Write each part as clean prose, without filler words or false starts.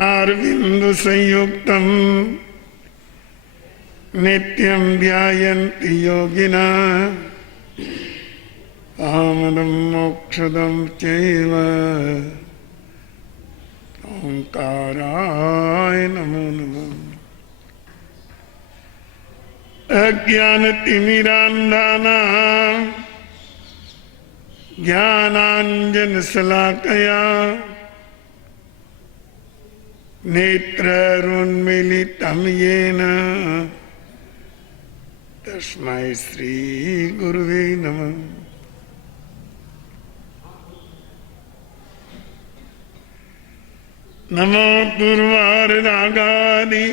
अरविंद संयुक्तम नित्यं ध्यायन्ति योगिना आमदं मोक्षदं चैव ओंकाराय नमो नमः। अज्ञानतिमिरान्धानां ज्ञानाञ्जनशलाकया नेत्रोन्मीलितं येन तस्मै श्री गुरुवे नमः। नमो दुर्वाररागादि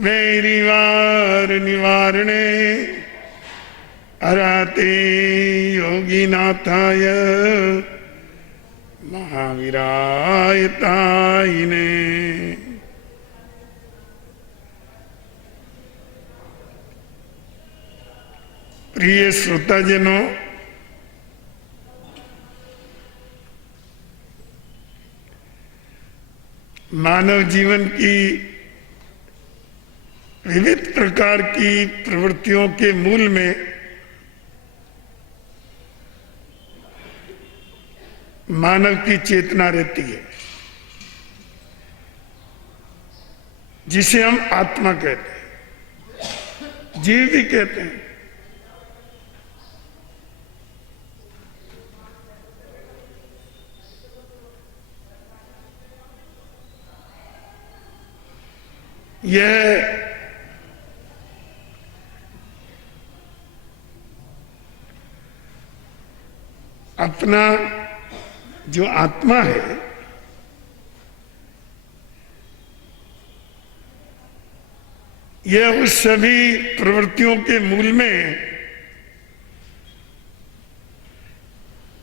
वैरिवार निवारणे अराते योगिनाथाय महावीराय तायिने। प्रिय श्रोताजनों, मानव जीवन की विविध प्रकार की प्रवृत्तियों के मूल में मानव की चेतना रहती है, जिसे हम आत्मा कहते हैं, जीव भी कहते हैं। यह अपना जो आत्मा है, यह उस सभी प्रवृत्तियों के मूल में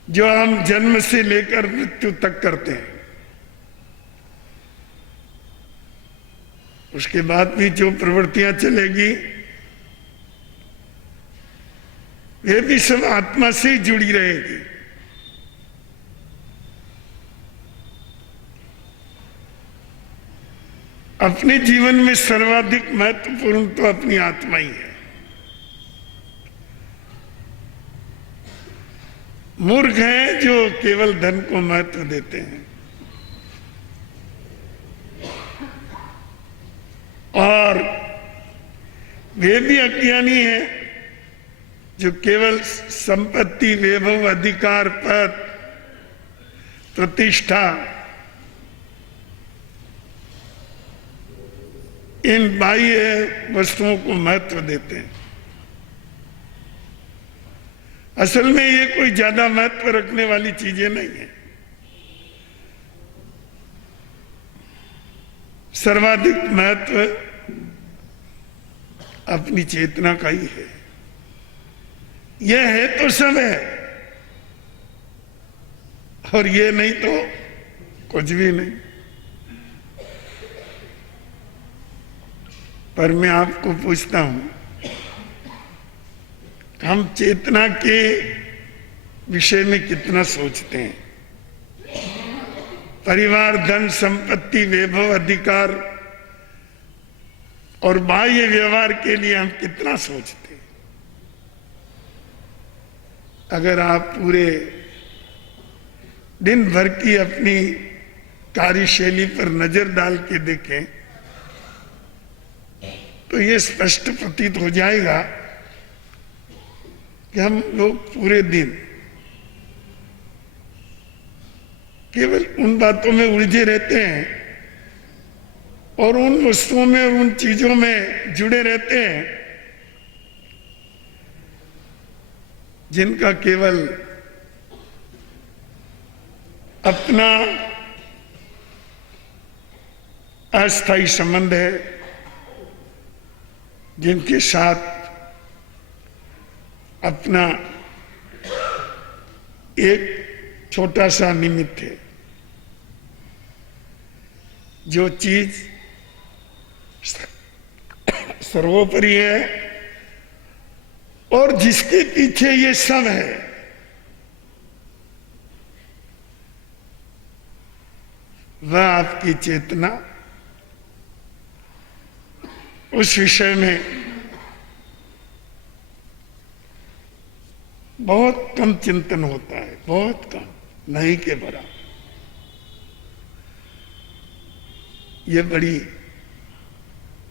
जो हम जन्म से लेकर मृत्यु तक करते हैं, उसके बाद भी जो प्रवृत्तियां चलेगी वे भी सब आत्मा से ही जुड़ी रहेगी। अपने जीवन में सर्वाधिक महत्वपूर्ण तो अपनी आत्मा ही है। मूर्ख हैं जो केवल धन को महत्व देते हैं और वे भी अज्ञानी हैं जो केवल संपत्ति, वैभव, अधिकार, पद, प्रतिष्ठा, इन बाह्य वस्तुओं को महत्व देते हैं। असल में ये कोई ज्यादा महत्व रखने वाली चीजें नहीं है। सर्वाधिक महत्व अपनी चेतना का ही है। यह है तो सब है और ये नहीं तो कुछ भी नहीं। पर मैं आपको पूछता हूं, हम चेतना के विषय में कितना सोचते हैं? परिवार, धन, संपत्ति, वैभव, अधिकार और बाह्य व्यवहार के लिए हम कितना सोचते हैं? अगर आप पूरे दिन भर की अपनी कार्यशैली पर नजर डाल के देखें तो ये स्पष्ट प्रतीत हो जाएगा कि हम लोग पूरे दिन केवल उन बातों में उलझे रहते हैं और उन वस्तुओं में और उन चीजों में जुड़े रहते हैं जिनका केवल अपना अस्थायी संबंध है, जिनके साथ अपना एक छोटा सा निमित्त है। जो चीज सर्वोपरि है और जिसके पीछे ये सब है, वह आपकी चेतना उस विषय में बहुत कम चिंतन होता है, बहुत कम, नहीं के बराबर। यह बड़ी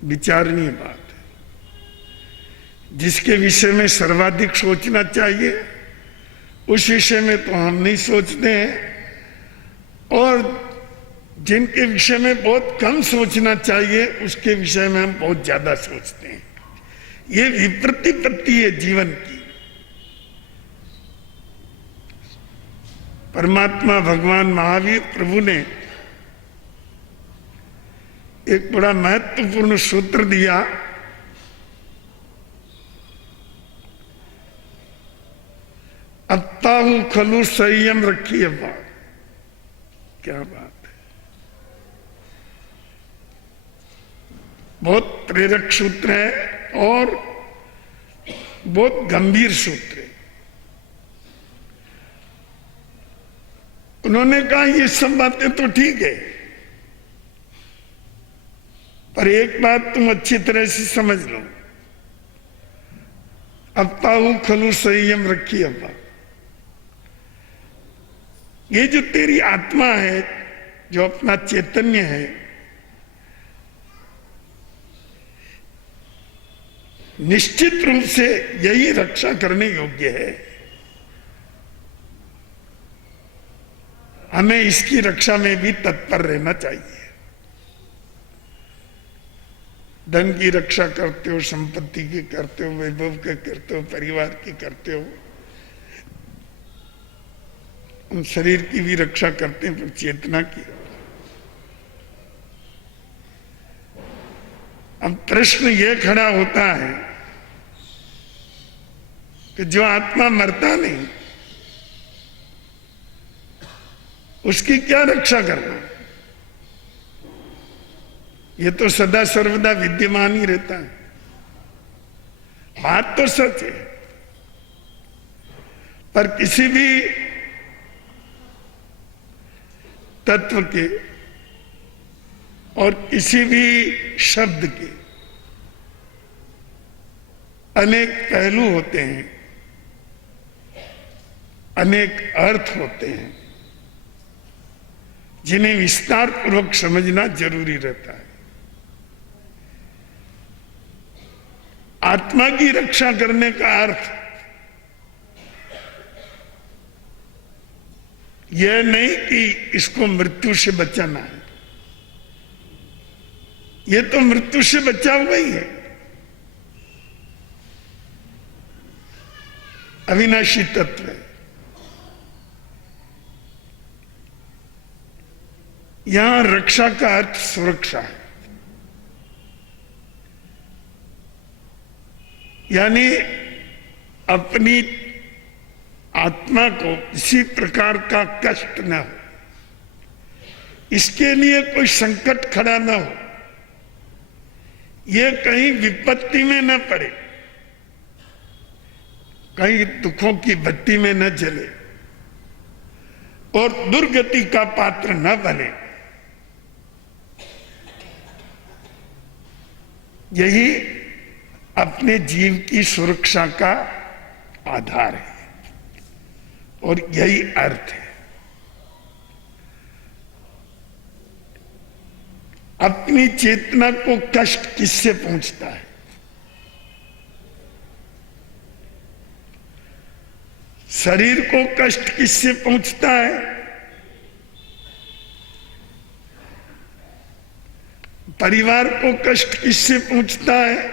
विचारणीय बात है। जिसके विषय में सर्वाधिक सोचना चाहिए उस विषय में तो हम नहीं सोचते हैं, और जिनके विषय में बहुत कम सोचना चाहिए उसके विषय में हम बहुत ज्यादा सोचते हैं। ये विप्रतिपत्ति है जीवन की। परमात्मा भगवान महावीर प्रभु ने एक बड़ा महत्वपूर्ण सूत्र दिया, अत्ताहु खलु संयम रखिए बात। क्या बात है, बहुत प्रेरक सूत्र है और बहुत गंभीर सूत्र है। उन्होंने कहा ये सब बातें तो ठीक है, पर एक बात तुम अच्छी तरह से समझ लो, अत्ताहु खलु संयम रखिए अब्बा। ये जो तेरी आत्मा है, जो अपना चैतन्य है, निश्चित रूप से यही रक्षा करने योग्य है। हमें इसकी रक्षा में भी तत्पर रहना चाहिए। धन की रक्षा करते हो, संपत्ति की करते हो, वैभव के करते हो, परिवार की करते हो, हम शरीर की भी रक्षा करते हैं, पर चेतना की। अब प्रश्न यह खड़ा होता है कि जो आत्मा मरता नहीं उसकी क्या रक्षा करना? ये तो सदा सर्वदा विद्यमान ही रहता है। बात तो सच है, पर किसी भी तत्व के और किसी भी शब्द के अनेक पहलू होते हैं, अनेक अर्थ होते हैं, जिन्हें विस्तार पूर्वक समझना जरूरी रहता है। आत्मा की रक्षा करने का अर्थ यह नहीं कि इसको मृत्यु से बचाना है। यह तो मृत्यु से बचा हुआ ही है, अविनाशी तत्व है। यहां रक्षा का अर्थ सुरक्षा है, यानी अपनी आत्मा को किसी प्रकार का कष्ट न हो, इसके लिए कोई संकट खड़ा न हो, ये कहीं विपत्ति में न पड़े, कहीं दुखों की बत्ती में न जले और दुर्गति का पात्र न बने। यही अपने जीव की सुरक्षा का आधार है और यही अर्थ है। अपनी चेतना को कष्ट किससे पहुंचता है? शरीर को कष्ट किससे पहुंचता है? परिवार को कष्ट किससे पहुंचता है?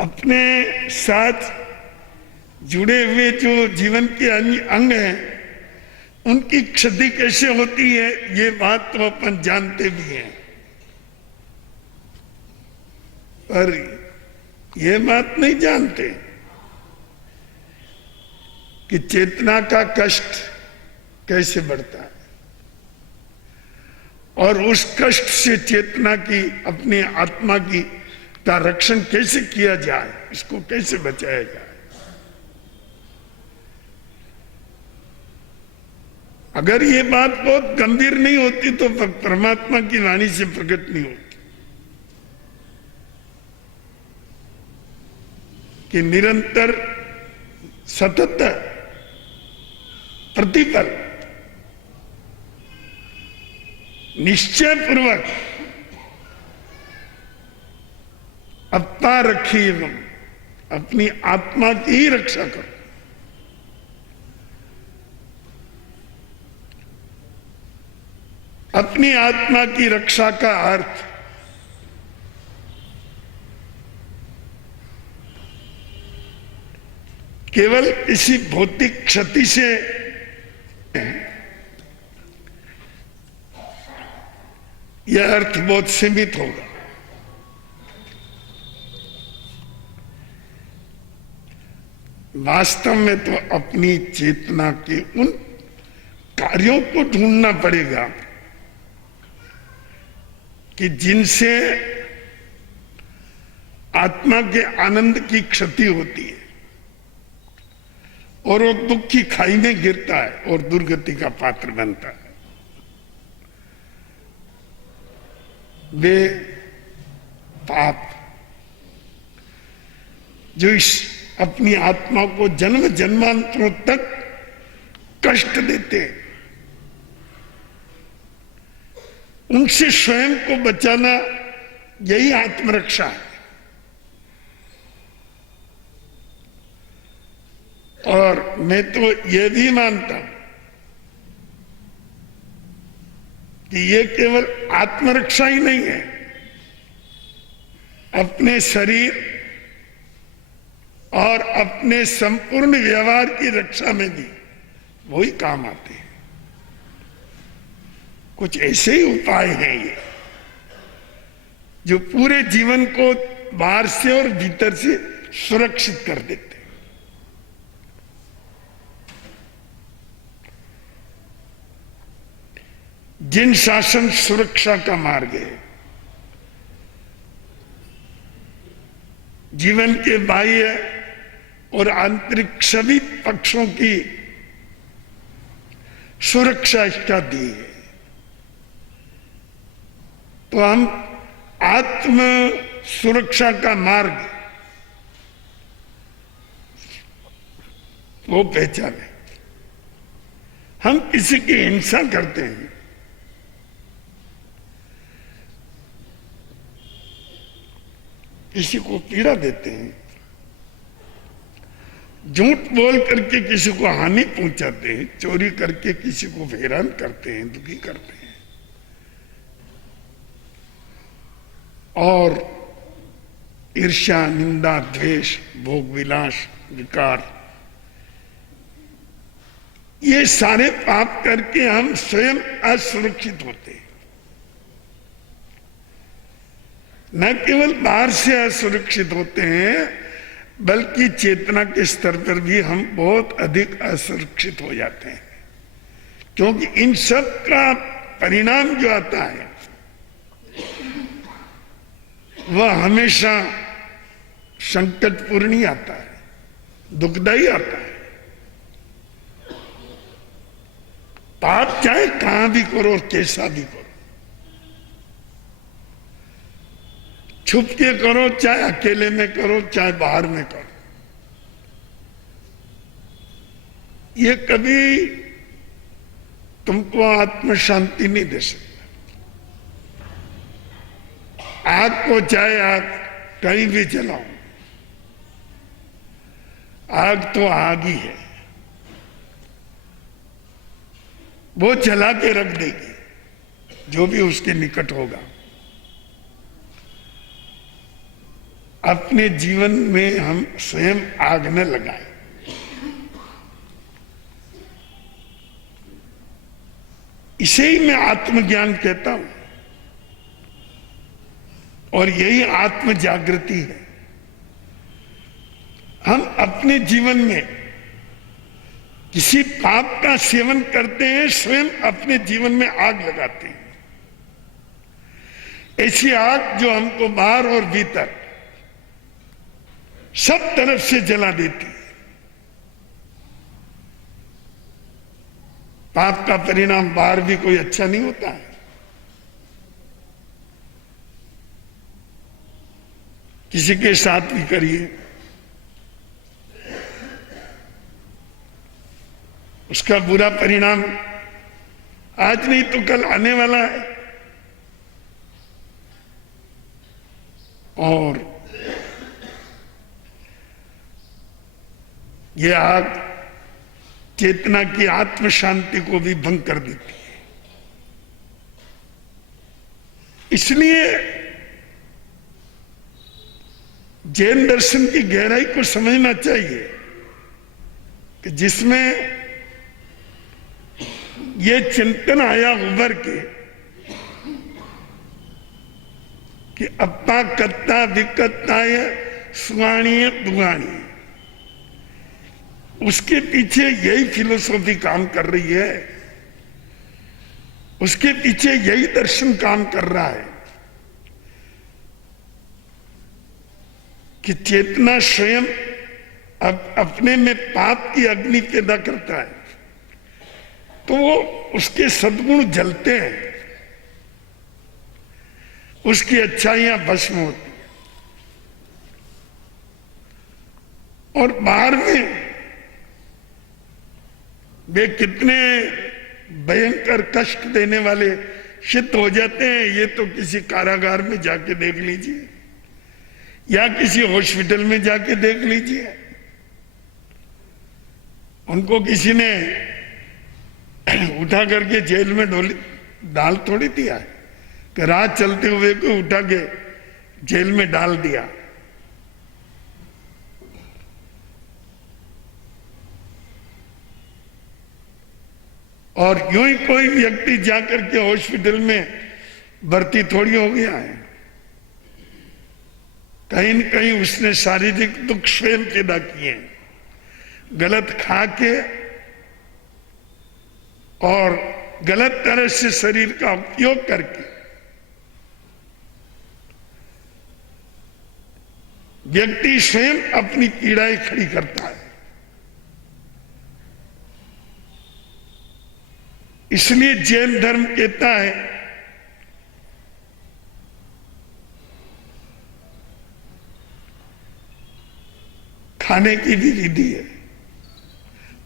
अपने साथ जुड़े हुए जो जीवन के अंग हैं उनकी क्षति कैसे होती है, ये बात तो अपन जानते भी हैं, पर ये बात नहीं जानते कि चेतना का कष्ट कैसे बढ़ता है और उस कष्ट से चेतना की, अपनी आत्मा की का रक्षण कैसे किया जाए, इसको कैसे बचाया जाए। अगर ये बात बहुत गंभीर नहीं होती तो परमात्मा की वाणी से प्रकट नहीं होती कि निरंतर सतत प्रतिपल निश्चय पूर्वक अपना रखिए, एवं अपनी आत्मा की ही रक्षा करो। अपनी आत्मा की रक्षा का अर्थ केवल किसी भौतिक क्षति से यह अर्थ बहुत सीमित होगा। वास्तव में तो अपनी चेतना के उन कार्यों को ढूंढना पड़ेगा कि जिनसे आत्मा के आनंद की क्षति होती है और वो दुख की खाई में गिरता है और दुर्गति का पात्र बनता है। वे पाप जो इस अपनी आत्मा को जन्म जन्मांतरों तक कष्ट देते हैं, उनसे स्वयं को बचाना यही आत्मरक्षा है। और मैं तो यह भी मानता हूं कि यह केवल आत्मरक्षा ही नहीं है, अपने शरीर और अपने संपूर्ण व्यवहार की रक्षा में भी वही काम आते हैं। कुछ ऐसे ही उपाय हैं ये जो पूरे जीवन को बाहर से और भीतर से सुरक्षित कर देते हैं। जिन शासन सुरक्षा का मार्ग है, जीवन के बाह्य और आंतरिक सभी पक्षों की सुरक्षा इसका दी है, तो हम आत्म सुरक्षा का मार्ग वो पहचाने। हम किसी की हिंसा करते हैं, किसी को पीड़ा देते हैं, झूठ बोल करके किसी को हानि पहुंचाते हैं, चोरी करके किसी को हैरान करते हैं, दुखी करते हैं, और ईर्ष्या, निंदा, द्वेष, भोग विलास, विकार, ये सारे पाप करके हम स्वयं असुरक्षित होते हैं। न केवल बाहर से असुरक्षित होते हैं, बल्कि चेतना के स्तर पर भी हम बहुत अधिक असुरक्षित हो जाते हैं, क्योंकि इन सब का परिणाम जो आता है वह हमेशा संकटपूर्ण ही आता है, दुखदायी आता है। पाप चाहे कहां भी करो और कैसा भी करो, छुप के करो, चाहे अकेले में करो, चाहे बाहर में करो, ये कभी तुमको आत्म शांति नहीं दे सकता। आग को चाहे आग कहीं भी जलाओ, आग तो आग ही है, वो जला के रख देगी जो भी उसके निकट होगा। अपने जीवन में हम स्वयं आग न लगाएं। इसे ही मैं आत्मज्ञान कहता हूं, और यही आत्म जागृति है। हम अपने जीवन में किसी पाप का सेवन करते हैं, स्वयं अपने जीवन में आग लगाते हैं। ऐसी आग जो हमको बाहर और भीतर सब तरफ से जला देती है। पाप का परिणाम बाहर भी कोई अच्छा नहीं होता है। किसी के साथ भी करिए, उसका बुरा परिणाम आज नहीं तो कल आने वाला है। और ये आग चेतना की आत्म शांति को भी भंग कर देती है। इसलिए जैन दर्शन की गहराई को समझना चाहिए कि जिसमें ये चिंतन आया उभर के कि अप्पा कत्ता विकत्ताय सुगाणीय दुगाणी, उसके पीछे यही फिलोसॉफी काम कर रही है, उसके पीछे यही दर्शन काम कर रहा है कि चेतना स्वयं अपने में पाप की अग्नि पैदा करता है तो वो उसके सद्गुण जलते हैं, उसकी अच्छाइयां भस्म होती हैं। और बाहर में वे कितने भयंकर कष्ट देने वाले सिद्ध हो जाते हैं, ये तो किसी कारागार में जाके देख लीजिए या किसी हॉस्पिटल में जाके देख लीजिए। उनको किसी ने उठा करके जेल में डाल थोड़ी दिया है कि रात चलते हुए को उठा के जेल में डाल दिया। और यूं ही कोई व्यक्ति जाकर के हॉस्पिटल में भर्ती थोड़ी हो गया है, कहीं न कहीं उसने शारीरिक दुख स्वयं पैदा किए, गलत खा के और गलत तरह से शरीर का उपयोग करके व्यक्ति स्वयं अपनी पीड़ाएं खड़ी करता है। इसलिए जैन धर्म कहता है खाने की भी विधि है,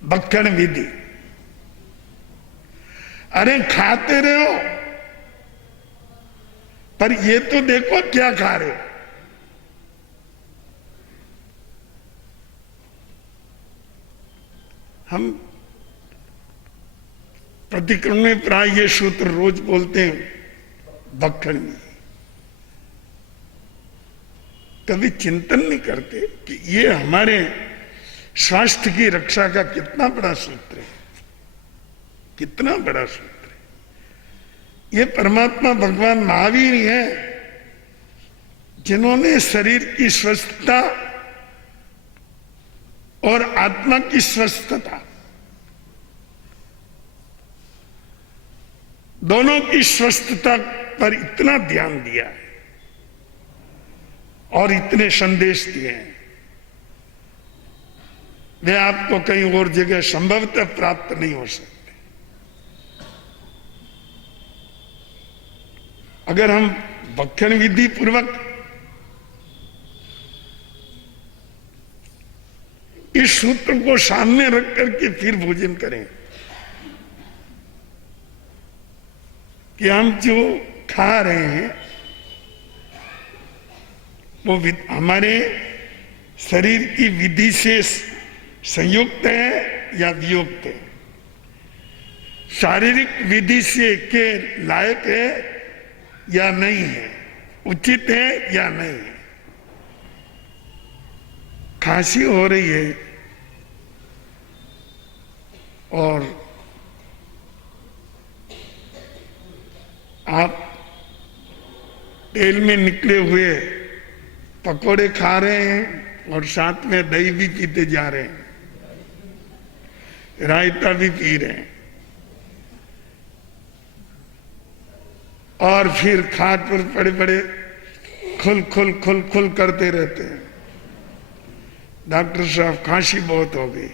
भक्षण विधि। अरे खाते रहो पर ये तो देखो क्या खा रहे हो। हम प्रतिक्रमण में प्राय ये सूत्र रोज बोलते हैं भक्षण में, कभी चिंतन नहीं करते कि ये हमारे स्वास्थ्य की रक्षा का कितना बड़ा सूत्र है, कितना बड़ा सूत्र है। ये परमात्मा भगवान महावीर ही है जिन्होंने शरीर की स्वस्थता और आत्मा की स्वस्थता दोनों की स्वस्थता पर इतना ध्यान दिया है और इतने संदेश दिए हैं, वे आपको कहीं और जगह संभवतः प्राप्त नहीं हो सकते। अगर हम भक्षण विधि पूर्वक इस सूत्र को सामने रख करके फिर भोजन करें कि हम जो खा रहे हैं वो हमारे शरीर की विधि से संयुक्त है या वियुक्त है, शारीरिक विधि से के लायक है या नहीं है, उचित है या नहीं है। खांसी हो रही है और आप तेल में निकले हुए पकोड़े खा रहे हैं और साथ में दही भी पीते जा रहे हैं, रायता भी पी रहे हैं और फिर खाट पर पड़े पड़े खुल खुल खुल खुल करते रहते हैं। डॉक्टर साहब खांसी बहुत हो गई,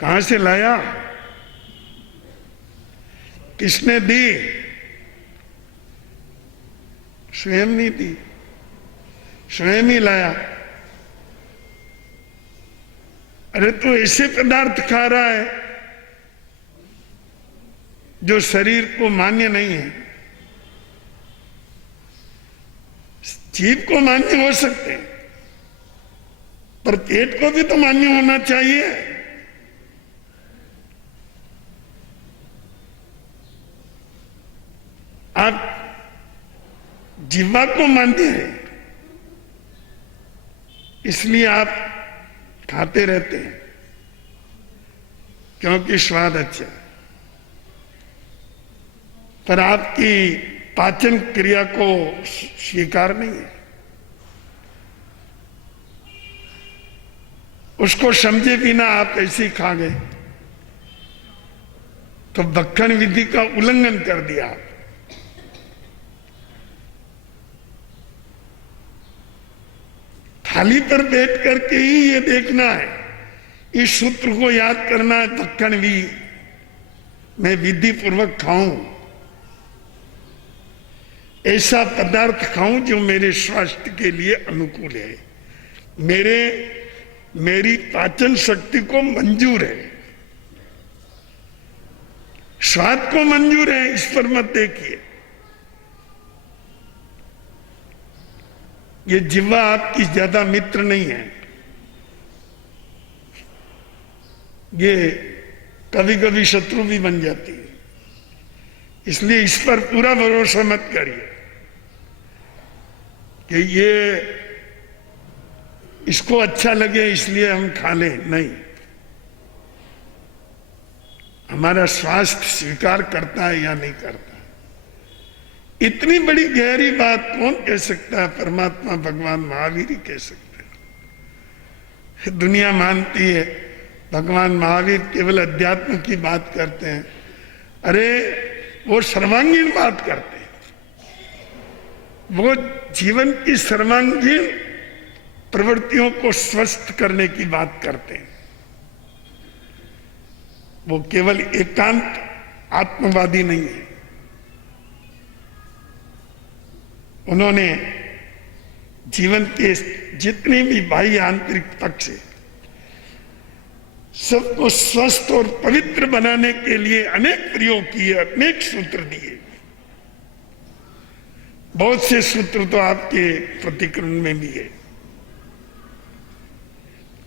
कहां से लाया? किसने दी? स्वयं नहीं दी, स्वयं ही लाया। अरे तो ऐसे पदार्थ खा रहा है जो शरीर को मान्य नहीं है। जीभ को मान्य हो सकते हैं, पर पेट को भी तो मान्य होना चाहिए। आप जीवा को मानते हैं, इसलिए आप खाते रहते हैं क्योंकि स्वाद अच्छा है, पर आपकी पाचन क्रिया को स्वीकार नहीं है। उसको समझे बिना आप ऐसे ही खा गए तो भक्षण विधि का उल्लंघन कर दिया आप। थाली पर बैठ करके ही ये देखना है, इस सूत्र को याद करना है, भक्षण भी मैं विधि पूर्वक खाऊं, ऐसा पदार्थ खाऊं जो मेरे स्वास्थ्य के लिए अनुकूल है, मेरी पाचन शक्ति को मंजूर है, स्वाद को मंजूर है। इस पर मत देखिए। ये जिह्वा आपकी ज्यादा मित्र नहीं है, ये कभी कभी शत्रु भी बन जाती है। इसलिए इस पर पूरा भरोसा मत करिए कि ये इसको अच्छा लगे इसलिए हम खा लें। नहीं, हमारा स्वास्थ्य स्वीकार करता है या नहीं करता। इतनी बड़ी गहरी बात कौन कह सकता है? परमात्मा भगवान महावीर ही कह सकते हैं। दुनिया मानती है भगवान महावीर केवल अध्यात्म की बात करते हैं। अरे वो सर्वांगीण बात करते हैं, वो जीवन की सर्वांगीण प्रवृत्तियों को स्वस्थ करने की बात करते हैं। वो केवल एकांत आत्मवादी नहीं है। उन्होंने जीवन के जितने भी बाह्य आंतरिक पक्ष है सबको स्वस्थ और पवित्र बनाने के लिए अनेक प्रयोग किए, अनेक सूत्र दिए। बहुत से सूत्र तो आपके प्रतिक्रमण में भी है,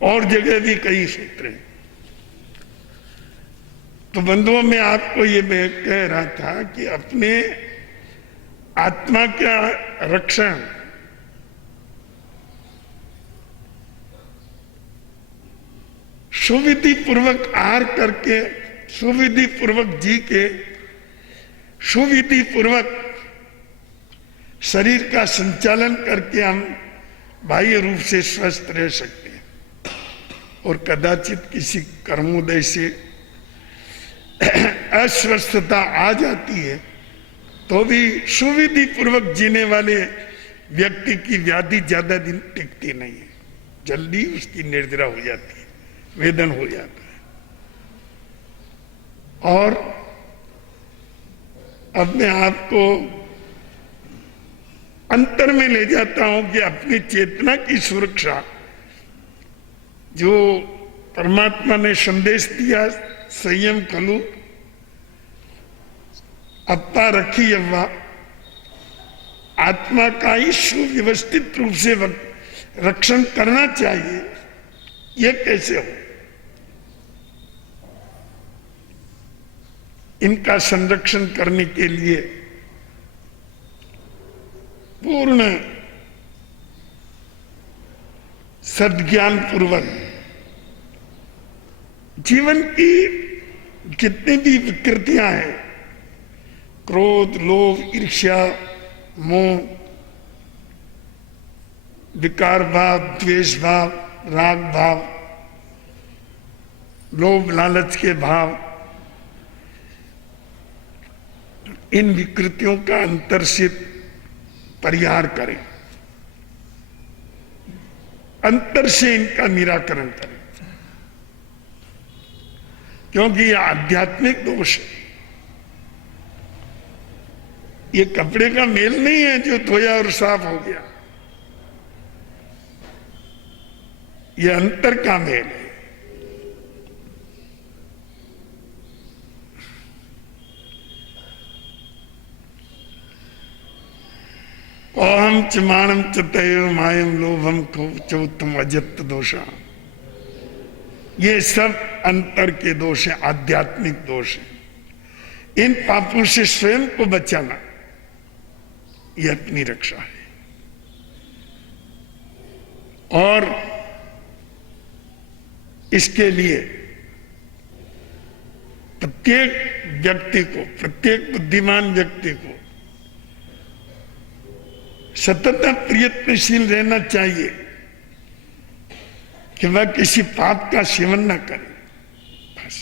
और जगह भी कई सूत्र हैं। तो बंधुओं में आपको ये मैं कह रहा था कि अपने आत्मा का रक्षण सुविधि पूर्वक आहार करके, सुविधि पूर्वक जी के, सुविधि पूर्वक शरीर का संचालन करके हम बाह्य रूप से स्वस्थ रह सकते हैं। और कदाचित किसी कर्मोदय से अस्वस्थता आ जाती है तो भी सुविधि पूर्वक जीने वाले व्यक्ति की व्याधि ज्यादा दिन टिकती नहीं है, जल्दी उसकी निर्जरा हो जाती है, वेदन हो जाता है। और अब मैं आपको अंतर में ले जाता हूं कि अपनी चेतना की सुरक्षा जो परमात्मा ने संदेश दिया, संयम खलु अप्पा रखी अव्वा, आत्मा का ही सुव्यवस्थित रूप से रक्षण करना चाहिए। ये कैसे हो? इनका संरक्षण करने के लिए पूर्ण सद्ज्ञान पूर्वक जीवन की जितनी भी विकृतियां हैं, क्रोध, लोभ, ईर्ष्या, मोह, विकार भाव, द्वेष भाव, राग भाव, लोभ लालच के भाव, इन विकृतियों का अंतर से परिहार करें, अंतर से इनका निराकरण करें, क्योंकि यह आध्यात्मिक दोष है। ये कपड़े का मेल नहीं है जो धोया और साफ हो गया, ये अंतर का मेल है। कोहम च मानम च तयो मायम लोभम चौतम अजत दोषा, ये सब अंतर के दोष हैं, आध्यात्मिक दोष हैं। इन पापों से स्वयं को बचाना ये अपनी रक्षा है। और इसके लिए प्रत्येक व्यक्ति को, प्रत्येक बुद्धिमान व्यक्ति को सतत प्रयत्नशील रहना चाहिए कि वह किसी पाप का सेवन न करे। बस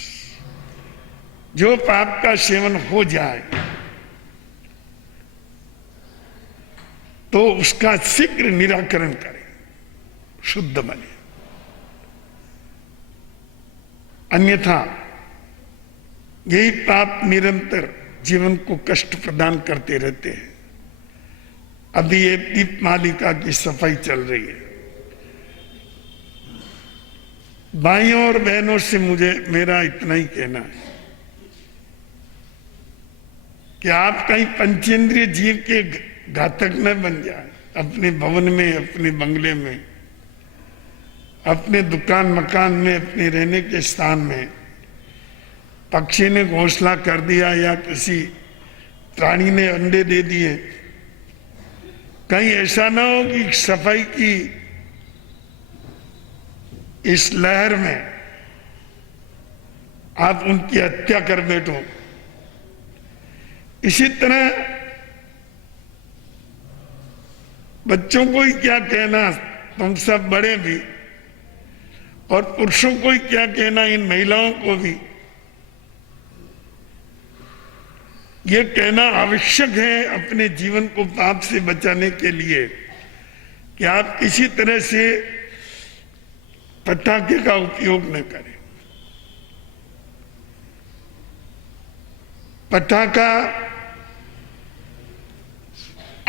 जो पाप का सेवन हो जाए तो उसका शीघ्र निराकरण करे, शुद्ध बने। अन्यथा यही पाप निरंतर जीवन को कष्ट प्रदान करते रहते हैं। अभी ये दीपमालिका की सफाई चल रही है। भाइयों और बहनों से मेरा इतना ही कहना है कि आप कहीं पंचेंद्रिय जीव के घातक न बन जाए। अपने भवन में, अपने बंगले में, अपने दुकान मकान में, अपने रहने के स्थान में पक्षी ने घोंसला कर दिया या किसी प्राणी ने अंडे दे दिए, कहीं ऐसा ना हो कि सफाई की इस लहर में आप उनकी हत्या कर बैठो। इसी तरह बच्चों को ही क्या कहना, तुम सब बड़े भी, और पुरुषों को ही क्या कहना, इन महिलाओं को भी ये कहना आवश्यक है अपने जीवन को पाप से बचाने के लिए कि आप किसी तरह से पटाखे का उपयोग न करें। पटाखा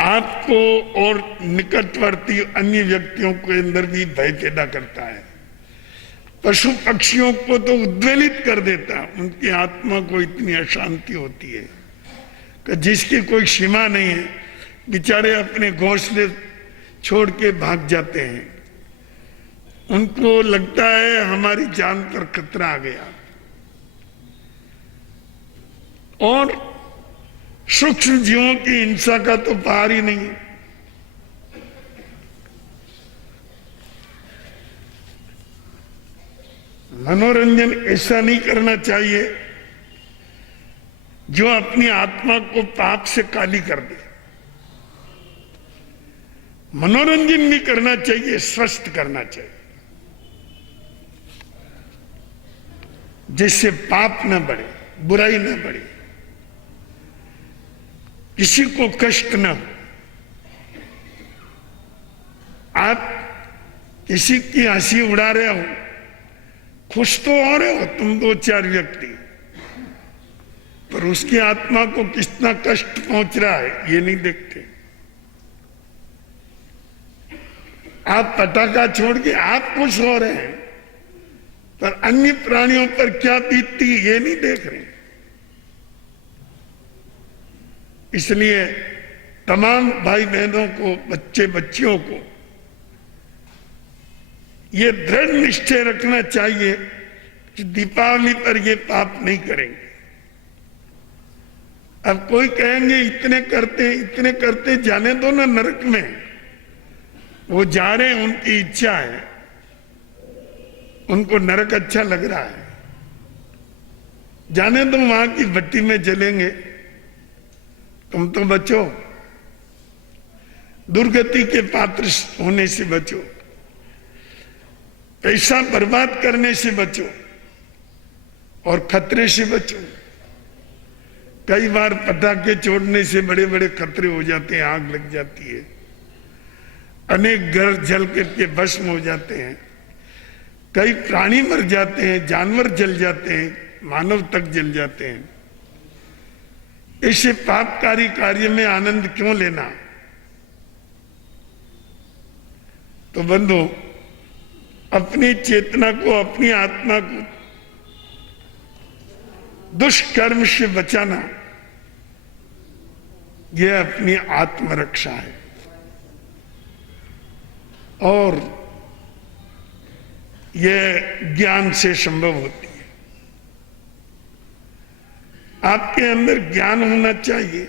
आपको और निकटवर्ती अन्य व्यक्तियों के अंदर भी भय पैदा करता है। पशु पक्षियों को तो उद्वेलित कर देता है, उनकी आत्मा को इतनी अशांति होती है कि जिसकी कोई सीमा नहीं है, बेचारे अपने घोंसले छोड़ के भाग जाते हैं। उनको लगता है हमारी जान पर खतरा आ गया। और सूक्ष्म जीवों की हिंसा का तो पार ही नहीं है। मनोरंजन ऐसा नहीं करना चाहिए जो अपनी आत्मा को पाप से काली कर दे। मनोरंजन भी करना चाहिए, स्वस्थ करना चाहिए, जिससे पाप न बढ़े, बुराई न बढ़े, किसी को कष्ट न हो। आप किसी की हंसी उड़ा रहे हो, खुश तो हो रहे हो तुम दो चार व्यक्ति, पर उसकी आत्मा को कितना कष्ट पहुंच रहा है ये नहीं देखते। आप पटाखा छोड़ के आप खुश हो रहे हैं, पर अन्य प्राणियों पर क्या बीतती ये नहीं देख रहे। इसलिए तमाम भाई बहनों को, बच्चे बच्चियों को ये दृढ़ निश्चय रखना चाहिए कि दीपावली पर ये पाप नहीं करेंगे। अब कोई कहेंगे इतने करते जाने दो ना नरक में, वो जा रहे हैं, उनकी इच्छा है, उनको नरक अच्छा लग रहा है, जाने दो, वहां की भट्टी में जलेंगे, तुम तो बचो, दुर्गति के पात्र होने से बचो, पैसा बर्बाद करने से बचो और खतरे से बचो। कई बार पटाखे छोड़ने से बड़े बड़े खतरे हो जाते हैं, आग लग जाती है, अनेक घर जल करके भस्म हो जाते हैं, कई प्राणी मर जाते हैं, जानवर जल जाते हैं, मानव तक जल जाते हैं। ऐसे पापकारी कार्य में आनंद क्यों लेना। तो बंधु, अपनी चेतना को, अपनी आत्मा को दुष्कर्म से बचाना, यह अपनी आत्मरक्षा है। और यह ज्ञान से संभव होती है। आपके अंदर ज्ञान होना चाहिए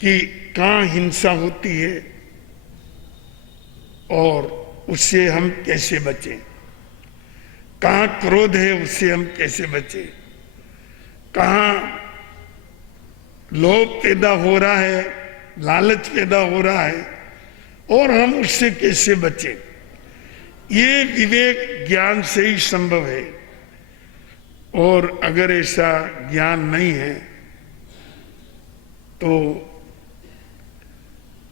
कि कहां हिंसा होती है और उससे हम कैसे बचें, कहां क्रोध है उससे हम कैसे बचें, कहां लोभ पैदा हो रहा है, लालच पैदा हो रहा है और हम उससे कैसे बचें। ये विवेक ज्ञान से ही संभव है। और अगर ऐसा ज्ञान नहीं है तो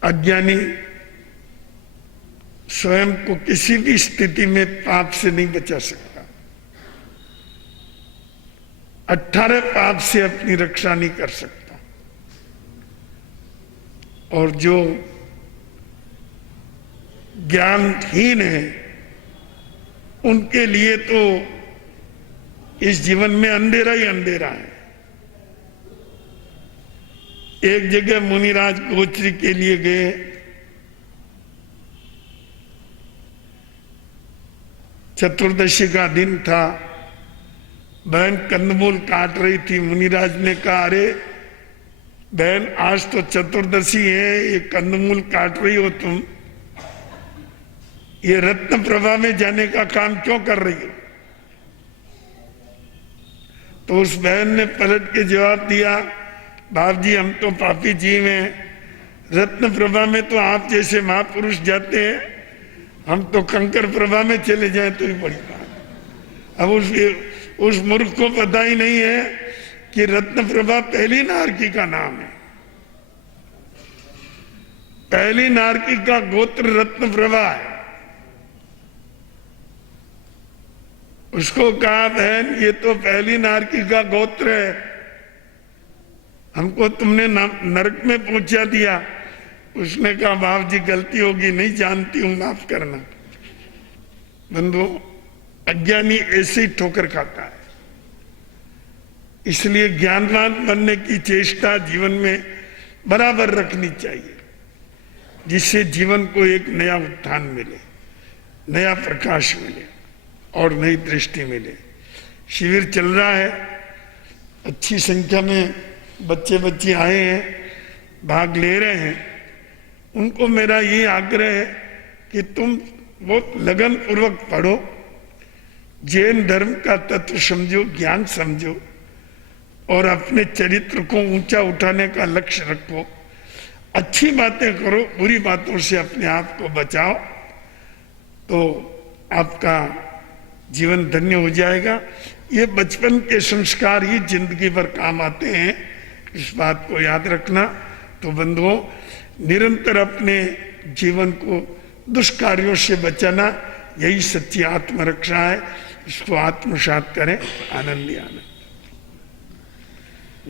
अज्ञानी स्वयं को किसी भी स्थिति में पाप से नहीं बचा सकता। 18 पाप से अपनी रक्षा नहीं कर सकता। और जो ज्ञानहीन है उनके लिए तो इस जीवन में अंधेरा ही अंधेरा है। एक जगह मुनिराज गोचरी के लिए गए, चतुर्दशी का दिन था, बहन कंदमूल काट रही थी। मुनिराज ने कहा, अरे बहन, आज तो चतुर्दशी है, ये कंदमूल काट रही हो तुम, ये रत्न प्रभा में जाने का काम क्यों कर रही हो। तो उस बहन ने पलट के जवाब दिया, बाप जी हम तो पापी जीव हैं, रत्न प्रभा में तो आप जैसे महापुरुष जाते हैं, हम तो कंकर प्रभा में चले जाएं तो ही बड़ी बात। अब उस मूर्ख को पता ही नहीं है कि रत्न प्रभा पहली नारकी का नाम है। पहली नारकी का गोत्र रत्न प्रभा है। उसको कहा, बहन ये तो पहली नारकी का गोत्र है, हमको तुमने नरक में पहुंचा दिया। उसने कहा, बाप जी गलती होगी, नहीं जानती हूं, माफ करना। बंधु, अज्ञानी ऐसे ही ठोकर खाता है। इसलिए ज्ञानवान बनने की चेष्टा जीवन में बराबर रखनी चाहिए, जिससे जीवन को एक नया उत्थान मिले, नया प्रकाश मिले और नई दृष्टि मिले। शिविर चल रहा है, अच्छी संख्या में बच्चे बच्ची आए हैं, भाग ले रहे हैं। उनको मेरा ये आग्रह है कि तुम बहुत लगन पूर्वक पढ़ो, जैन धर्म का तत्व समझो, ज्ञान समझो और अपने चरित्र को ऊंचा उठाने का लक्ष्य रखो। अच्छी बातें करो, बुरी बातों से अपने आप को बचाओ, तो आपका जीवन धन्य हो जाएगा। ये बचपन के संस्कार ही जिंदगी भर काम आते हैं, इस बात को याद रखना। तो बंधुओं, निरंतर अपने जीवन को दुष्कार्यों से बचाना, यही सच्ची आत्मरक्षा है। इसको आत्मसात करें। आनंद ही आनंद।